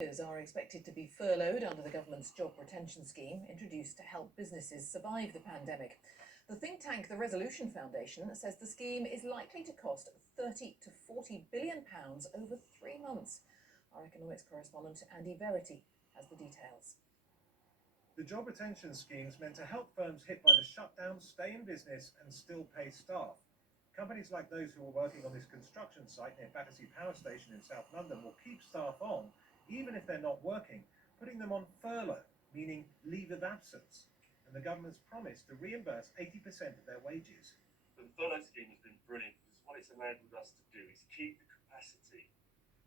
Workers are expected to be furloughed under the government's job retention scheme, introduced to help businesses survive the pandemic. The think tank, the Resolution Foundation, says the scheme is likely to cost £30 to £40 billion over 3 months. Our economics correspondent Andy Verity has the details. The job retention scheme is meant to help firms hit by the shutdown stay in business and still pay staff. Companies like those who are working on this construction site near Battersea Power Station in South London will keep staff on, even if they're not working, putting them on furlough, meaning leave of absence. And the government's promised to reimburse 80% of their wages. The furlough scheme has been brilliant because what it's enabled us to do is keep the capacity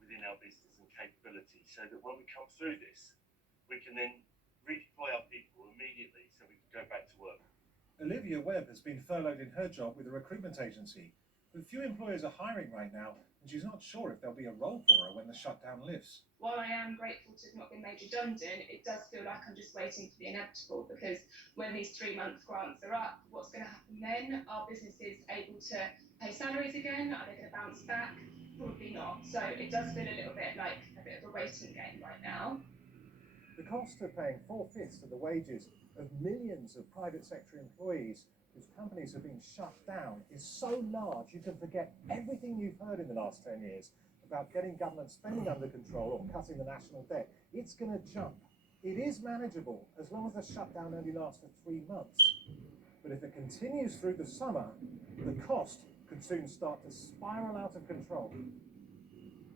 within our business and capability so that when we come through this, we can then redeploy our people immediately so we can go back to work. Olivia Webb has been furloughed in her job with a recruitment agency, but few employers are hiring right now, and she's not sure if there'll be a role for her when the shutdown lifts. While I am grateful to have not been made redundant, it does feel like I'm just waiting for the inevitable, because when these 3-month grants are up, what's going to happen then? Are businesses able to pay salaries again? Are they going to bounce back? Probably not. So it does feel a little bit like a bit of a waiting game right now. The cost of paying 4/5 of the wages of millions of private sector employees whose companies have been shut down is so large you can forget everything you've heard in the last 10 years about getting government spending under control or cutting the national debt. It's going to jump. It is manageable as long as the shutdown only lasts for 3 months. But if it continues through the summer, the cost could soon start to spiral out of control.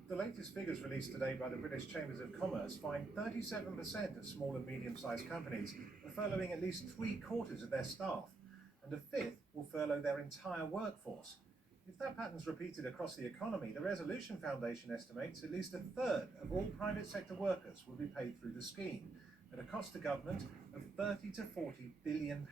The latest figures released today by the British Chambers of Commerce find 37% of small and medium-sized companies are furloughing at least 3/4 of their staff, and a fifth will furlough their entire workforce. If that pattern's repeated across the economy, the Resolution Foundation estimates at least a third of all private sector workers will be paid through the scheme, at a cost to government of £30 to £40 billion.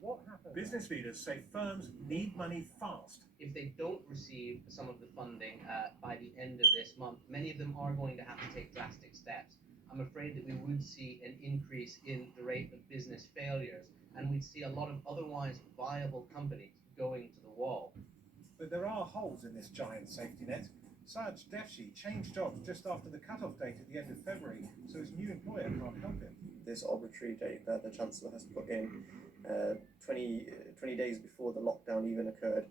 What happens? Business leaders say firms need money fast. If they don't receive some of the funding by the end of this month, many of them are going to have to take drastic steps. I'm afraid that we would see an increase in the rate of business failures, and we'd see a lot of otherwise viable companies going to the wall. But there are holes in this giant safety net. Saj Defshi changed jobs just after the cut-off date at the end of February, so his new employer can't help him. This arbitrary date that the Chancellor has put in 20 days before the lockdown even occurred,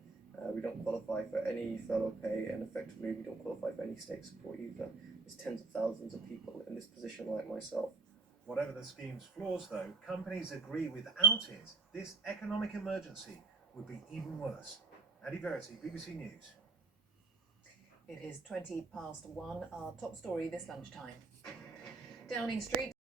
we don't qualify for any furlough pay, and effectively we don't qualify for any state support either. There's tens of thousands of people in this position like myself. Whatever the scheme's flaws though, companies agree without it, this economic emergency would be even worse. Andy Verity, BBC News. It is 1:20. Our top story this lunchtime. Downing Street.